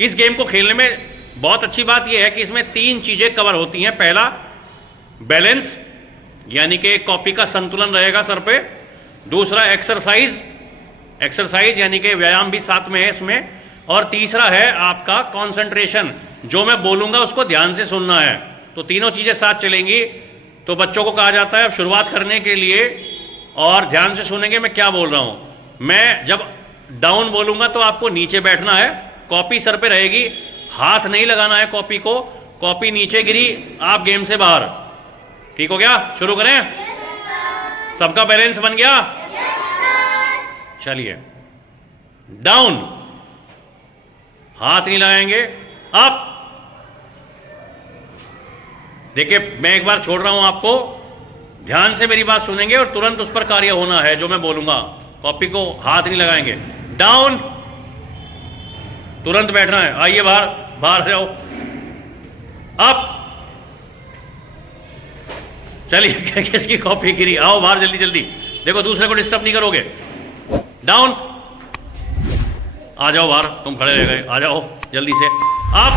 इस गेम को खेलने में बहुत अच्छी बात यह है कि इसमें 3 चीज़ें कवर होती हैं। पहला, बैलेंस, यानी कि कॉपी का संतुलन रहेगा सर पे। दूसरा, एक्सरसाइज यानी कि व्यायाम भी साथ में है इसमें। और तीसरा है आपका कंसंट्रेशन, जो मैं बोलूँगा उसको ध्यान से सुनना है। तो तीनों चीज़ें साथ चलेंगी। तो बच्चों को कहा जाता है अब शुरुआत करने के लिए और ध्यान से सुनेंगे मैं क्या बोल रहा हूँ। मैं जब डाउन बोलूँगा तो आपको नीचे बैठना है, कॉपी सर पे रहेगी, हाथ नहीं लगाना है कॉपी को। कॉपी नीचे गिरी, आप गेम से बाहर। ठीक हो गया? शुरू करें? सबका बैलेंस बन गया? चलिए, डाउन, हाथ नहीं लगाएंगे। अप, देखिए मैं एक बार छोड़ रहा हूं आपको, ध्यान से मेरी बात सुनेंगे और तुरंत उस पर कार्य होना है जो मैं बोलूंगा। कॉपी को हाथ नहीं लगाएंगे। डाउन, तुरंत बैठना है। आइए बाहर, बाहर जाओ। अप, चलिए किसकी कॉपी गिरी? आओ बाहर जल्दी जल्दी, देखो दूसरे को डिस्टर्ब नहीं करोगे। डाउन, आ जाओ बाहर, तुम खड़े रह गए, आ जाओ जल्दी से। अप,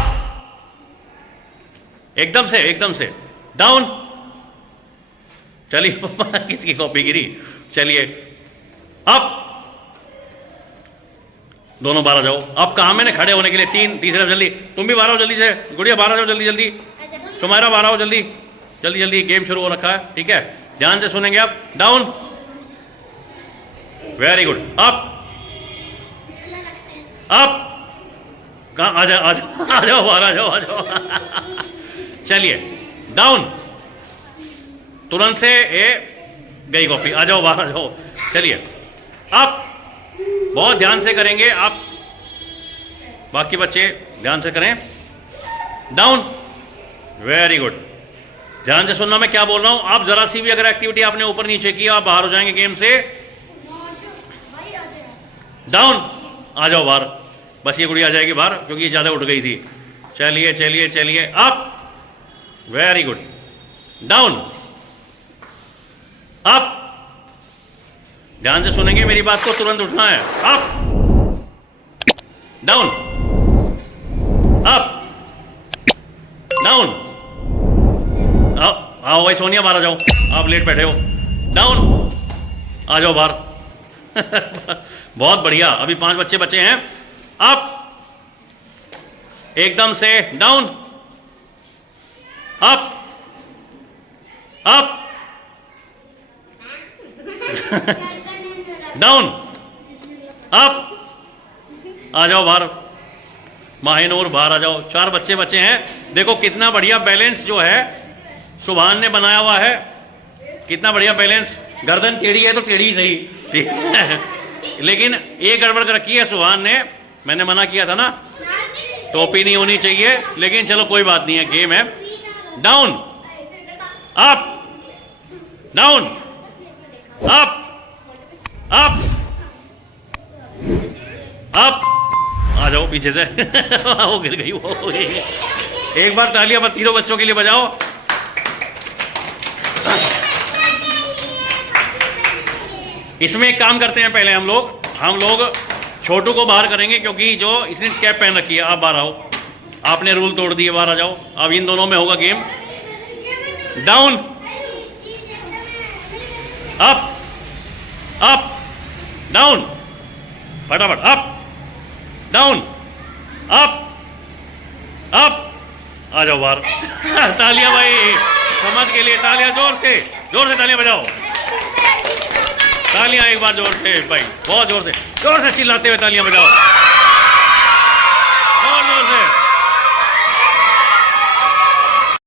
एकदम से डाउन। चलिए किसकी कॉपी गिरी? चलिए अप, दोनों बाहर आ जाओ। अब कहा मैंने खड़े होने के लिए? 3, तीसरा जल्दी, तुम भी बाहर आओ जल्दी से। गुड़िया बाहर आ जाओ जल्दी जल्दी। सुमायरा बाहर आओ जल्दी जल्दी जल्दी, गेम शुरू हो रखा है। ठीक है, ध्यान से सुनेंगे आप। Down, very good. Up, up, कहाँ? आ जाओ बाहर, आ जाओ चलिए, डाउन, तुरंत से गई कॉपी, आ जाओ बाहर, आ जाओ। चलिए अप, बहुत ध्यान से करेंगे आप, बाकी बच्चे ध्यान से करें। Down, very good. ध्यान से सुनना मैं क्या बोल रहा हूं। आप जरा सी भी अगर एक्टिविटी आपने ऊपर नीचे की, आप बाहर हो जाएंगे गेम से। डाउन, आ जाओ बाहर। बस ये गुड़िया आ जाएगी बाहर क्योंकि ये ज्यादा उठ गई थी। चलिए चलिए चलिए, up, very good. Down, up, ध्यान से सुनेंगे मेरी बात को, तुरंत उठना है। Up, down, up, down. आओ भाई सोनिया, बाहर आ जाओ, आप लेट बैठे हो। डाउन, आ जाओ बाहर बहुत बढ़िया, अभी 5 बच्चे बचे हैं। अप, एकदम से। Down, up, up, down, up, आ जाओ बाहर। माहिनूर बाहर आ जाओ। 4 बच्चे बचे हैं। देखो कितना बढ़िया बैलेंस जो है सुभान ने बनाया हुआ है, कितना बढ़िया बैलेंस। गर्दन टेढ़ी है तो टेढ़ी ही सही, ठीक है लेकिन एक गड़बड़ कर रखी है सुभान ने, मैंने मना किया था ना, टोपी नहीं होनी चाहिए, लेकिन चलो कोई बात नहीं है, गेम है। Down, up, down, up, up, up, आ जाओ पीछे से वो गिर गई, वो हो गई। एक बार तालियां तीनों बच्चों के लिए बजाओ। इसमें एक काम करते हैं, पहले हम लोग छोटू को बाहर करेंगे क्योंकि जो इसने कैप पहन रखी है। आप बाहर आओ, आपने रूल तोड़ दिए, बाहर आ जाओ। अब इन दोनों में होगा game. Down, up, up, down, फटाफट। अप, डाउन, अप, अप, आ जाओ बाहर तालियां भाई समझ के लिए, तालियां जोर से तालियां बजाओ। तालियां एक बार जोर से भाई, बहुत जोर से चिल्लाते हुए तालियां बजाओ।